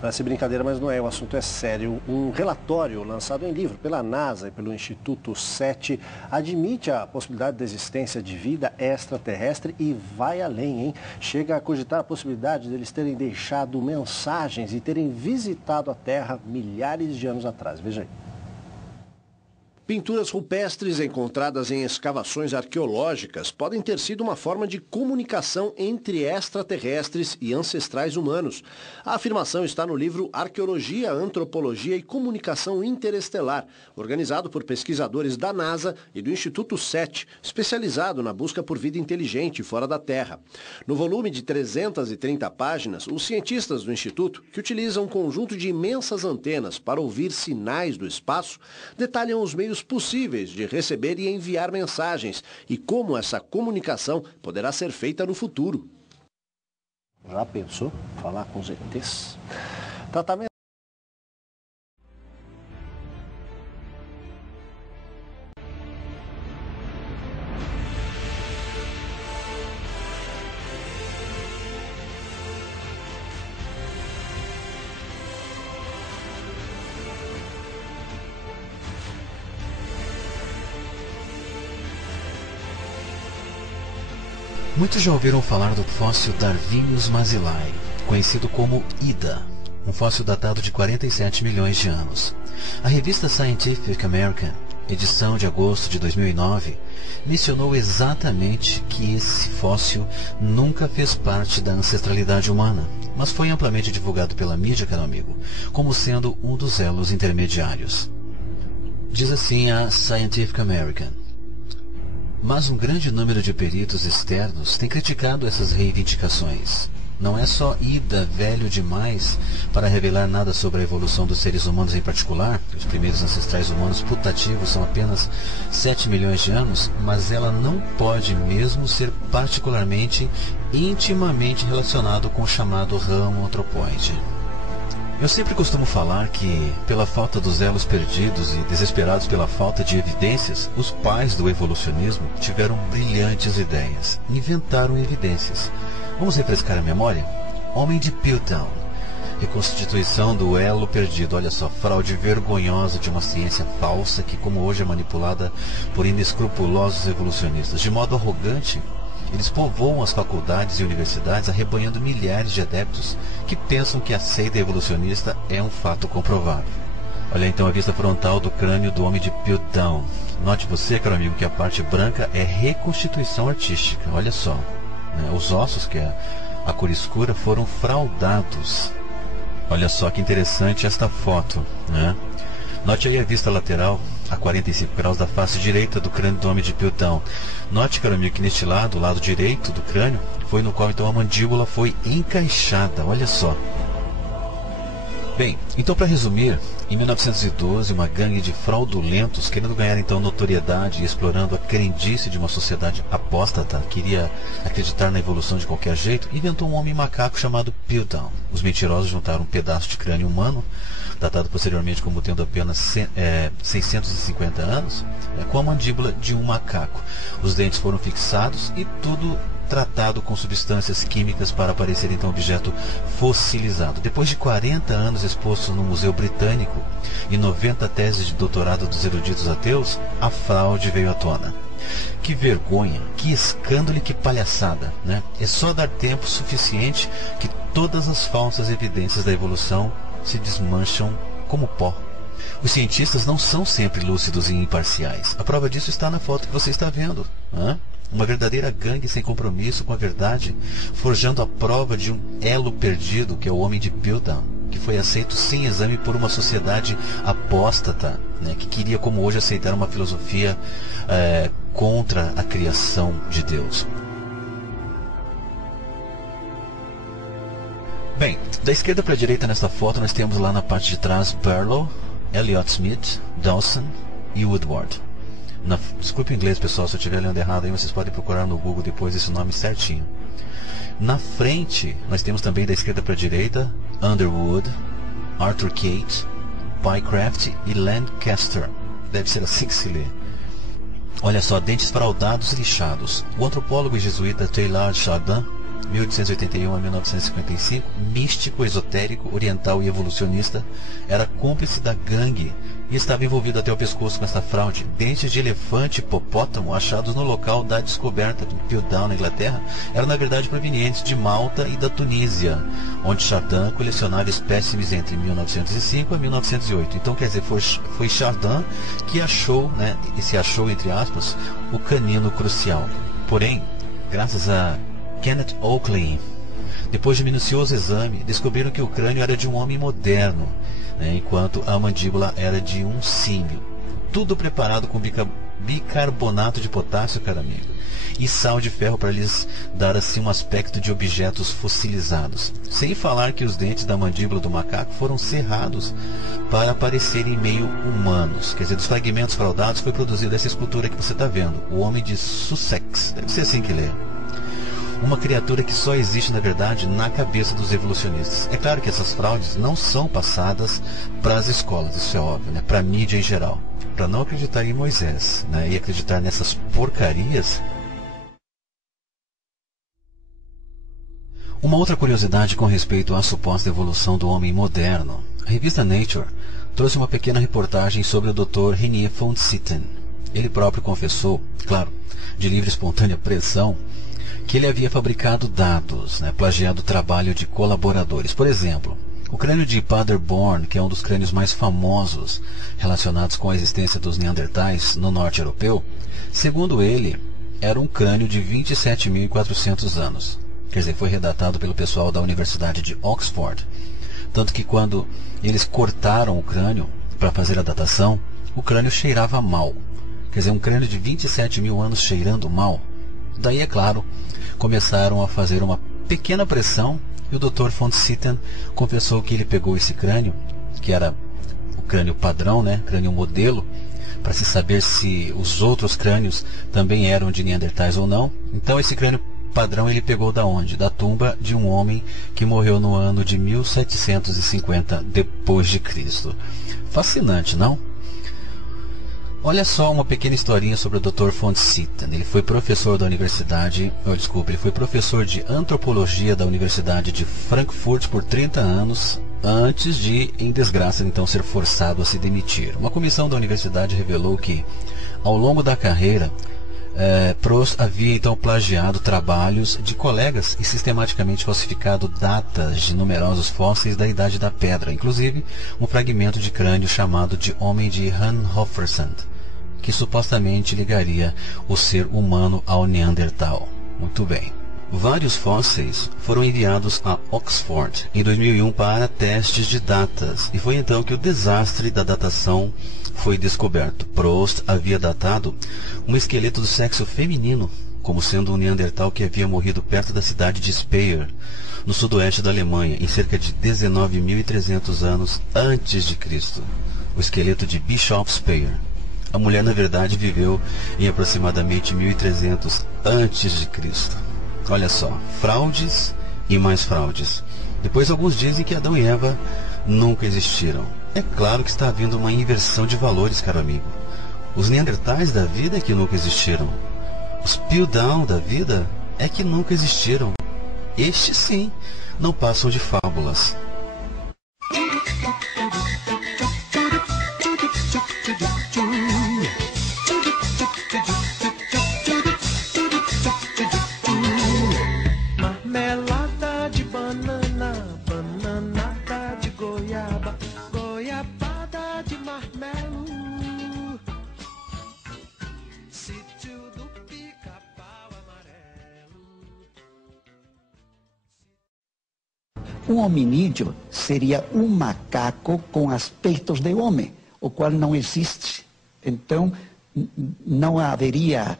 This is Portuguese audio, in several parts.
Parece brincadeira, mas não é, o assunto é sério. Um relatório lançado em livro pela NASA e pelo Instituto SETI admite a possibilidade da existência de vida extraterrestre e vai além, hein? Chega a cogitar a possibilidade deles terem deixado mensagens e terem visitado a Terra milhares de anos atrás. Veja aí. Pinturas rupestres encontradas em escavações arqueológicas podem ter sido uma forma de comunicação entre extraterrestres e ancestrais humanos. A afirmação está no livro Arqueologia, Antropologia e Comunicação Interestelar, organizado por pesquisadores da NASA e do Instituto SETI, especializado na busca por vida inteligente fora da Terra. No volume de 330 páginas, os cientistas do Instituto, que utilizam um conjunto de imensas antenas para ouvir sinais do espaço, detalham os meios possíveis de receber e enviar mensagens e como essa comunicação poderá ser feita no futuro. Já pensou falar com os ETs? Tratamento. Muitos já ouviram falar do fóssil Darwinius maxillae, conhecido como Ida, um fóssil datado de 47 milhões de anos. A revista Scientific American, edição de agosto de 2009, mencionou exatamente que esse fóssil nunca fez parte da ancestralidade humana, mas foi amplamente divulgado pela mídia, caro amigo, como sendo um dos elos intermediários. Diz assim a Scientific American. Mas um grande número de peritos externos tem criticado essas reivindicações. Não é só Ida velho demais para revelar nada sobre a evolução dos seres humanos em particular, os primeiros ancestrais humanos putativos são apenas 7 milhões de anos, mas ela não pode mesmo ser particularmente, intimamente relacionado com o chamado ramo antropóide. Eu sempre costumo falar que, pela falta dos elos perdidos e desesperados pela falta de evidências, os pais do evolucionismo tiveram brilhantes ideias, inventaram evidências. Vamos refrescar a memória? Homem de Piltdown. Reconstituição do elo perdido. Olha só, fraude vergonhosa de uma ciência falsa que, como hoje, é manipulada por inescrupulosos evolucionistas. De modo arrogante, eles povoam as faculdades e universidades arrebanhando milhares de adeptos que pensam que a seita evolucionista é um fato comprovável. Olha então a vista frontal do crânio do homem de Piltdown. Note você, caro amigo, que a parte branca é reconstituição artística. Olha só, né? Os ossos, que é a cor escura, foram fraudados. Olha só que interessante esta foto, né? Note aí a vista lateral a 45 graus da face direita do crânio do homem de Piltdown. Note, caro amigo, que neste lado, o lado direito do crânio, foi no qual então a mandíbula foi encaixada. Olha só. Bem, então para resumir, em 1912, uma gangue de fraudulentos, querendo ganhar então notoriedade e explorando a crendice de uma sociedade apóstata, queria acreditar na evolução de qualquer jeito, inventou um homem macaco chamado Piltdown. Os mentirosos juntaram um pedaço de crânio humano, datado posteriormente como tendo apenas 650 anos, com a mandíbula de um macaco. Os dentes foram fixados e tudo tratado com substâncias químicas para parecer então objeto fossilizado. Depois de 40 anos expostos no Museu Britânico e 90 teses de doutorado dos eruditos ateus, a fraude veio à tona. Que vergonha, que escândalo e que palhaçada, né? É só dar tempo suficiente que todas as falsas evidências da evolução se desmancham como pó. Os cientistas não são sempre lúcidos e imparciais. A prova disso está na foto que você está vendo, né? Uma verdadeira gangue sem compromisso com a verdade, forjando a prova de um elo perdido, que é o homem de Piltdown, que foi aceito sem exame por uma sociedade apóstata, né, que queria, como hoje, aceitar uma filosofia contra a criação de Deus. Bem, da esquerda para a direita nesta foto nós temos lá na parte de trás Barlow, Elliott Smith, Dawson e Woodward. Desculpe o inglês, pessoal, se eu estiver lendo errado aí, vocês podem procurar no Google depois esse nome certinho. Na frente, nós temos também da esquerda para a direita Underwood, Arthur Kate, Pycraft e Lancaster. Deve ser assim que se lê. Olha só, dentes fraudados e lixados. O antropólogo e jesuíta Teilhard Chardin 1881 a 1955, místico, esotérico, oriental e evolucionista, era cúmplice da gangue e estava envolvido até o pescoço com essa fraude. Dentes de elefante e hipopótamo achados no local da descoberta de Piltdown, na Inglaterra, eram na verdade provenientes de Malta e da Tunísia, onde Chardin colecionava espécimes entre 1905 a 1908. Então, quer dizer, foi Chardin que achou, né, e se achou, entre aspas, o canino crucial. Porém, graças a Kenneth Oakley, depois de minucioso exame, descobriram que o crânio era de um homem moderno, né, enquanto a mandíbula era de um símio. Tudo preparado com bicarbonato de potássio, cara amigo, e sal de ferro para lhes dar assim um aspecto de objetos fossilizados. Sem falar que os dentes da mandíbula do macaco foram serrados para parecerem meio humanos. Quer dizer, dos fragmentos fraudados foi produzida essa escultura que você está vendo, o Homem de Sussex. Deve ser assim que lê. Uma criatura que só existe, na verdade, na cabeça dos evolucionistas. É claro que essas fraudes não são passadas para as escolas, isso é óbvio, né? Para a mídia em geral. Para não acreditar em Moisés, né? E acreditar nessas porcarias. Uma outra curiosidade com respeito à suposta evolução do homem moderno. A revista Nature trouxe uma pequena reportagem sobre o Dr. Renier von Sitten. Ele próprio confessou, claro, de livre e espontânea pressão, que ele havia fabricado dados, né, plagiado o trabalho de colaboradores. Por exemplo, o crânio de Paderborn, que é um dos crânios mais famosos relacionados com a existência dos neandertais no norte europeu, segundo ele, era um crânio de 27.400 anos. Quer dizer, foi redatado pelo pessoal da Universidade de Oxford. Tanto que quando eles cortaram o crânio para fazer a datação, o crânio cheirava mal. Quer dizer, um crânio de 27.000 anos cheirando mal. Daí, é claro, começaram a fazer uma pequena pressão e o Dr. von Sitten confessou que ele pegou esse crânio, que era o crânio padrão, né, crânio modelo, para se saber se os outros crânios também eram de neandertais ou não. Então esse crânio padrão ele pegou da onde? Da tumba de um homem que morreu no ano de 1750 depois de Cristo. Fascinante, não? Olha só uma pequena historinha sobre o Dr. von Sitten. Ele foi professor da universidade, ele foi professor de antropologia da Universidade de Frankfurt por 30 anos, antes de, em desgraça, então ser forçado a se demitir. Uma comissão da universidade revelou que, ao longo da carreira, Prost havia então plagiado trabalhos de colegas e sistematicamente falsificado datas de numerosos fósseis da Idade da Pedra, inclusive um fragmento de crânio chamado de Homem de Hanhoffersand, que supostamente ligaria o ser humano ao Neandertal. Muito bem. Vários fósseis foram enviados a Oxford em 2001 para testes de datas, e foi então que o desastre da datação foi descoberto. Prost havia datado um esqueleto do sexo feminino como sendo um Neandertal que havia morrido perto da cidade de Speyer, no sudoeste da Alemanha, em cerca de 19.300 anos antes de Cristo. O esqueleto de Bischof Speyer. A mulher, na verdade, viveu em aproximadamente 1300 antes de Cristo. Olha só, fraudes e mais fraudes. Depois alguns dizem que Adão e Eva nunca existiram. É claro que está havendo uma inversão de valores, caro amigo. Os neandertais da vida é que nunca existiram. Os Piltdown da vida é que nunca existiram. Estes sim, não passam de fábulas. Marmelada de banana, bananada de goiaba, goiabada de marmelo. Sítio do Pica-Pau Amarelo. Um hominídeo seria um macaco com aspectos de homem, o qual não existe. Então, não haveria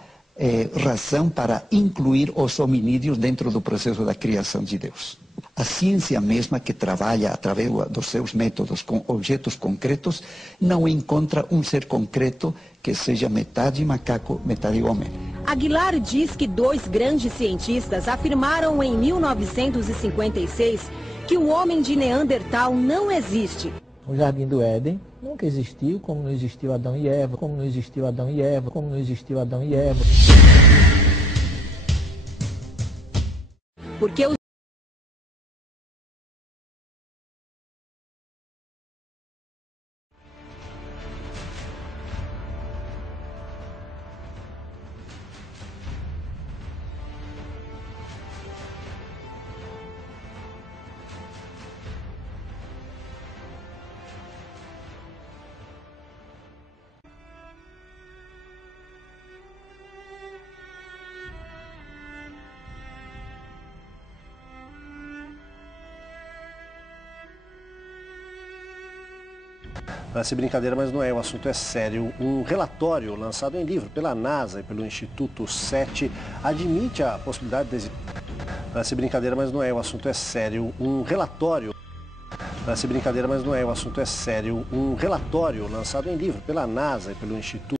razão para incluir os hominídeos dentro do processo da criação de Deus. A ciência mesma, que trabalha através dos seus métodos com objetos concretos, não encontra um ser concreto que seja metade macaco, metade homem. Aguilar diz que dois grandes cientistas afirmaram em 1956 que o homem de Neandertal não existe. O Jardim do Éden nunca existiu, como não existiu Adão e Eva, como não existiu Adão e Eva, como não existiu Adão e Eva. porque os Parece brincadeira, mas não é. O assunto é sério. Um relatório lançado em livro pela NASA e pelo Instituto SETI admite a possibilidade de... Parece brincadeira, mas não é. O assunto é sério. Um relatório... Parece brincadeira, mas não é. O assunto é sério. Um relatório lançado em livro pela NASA e pelo Instituto...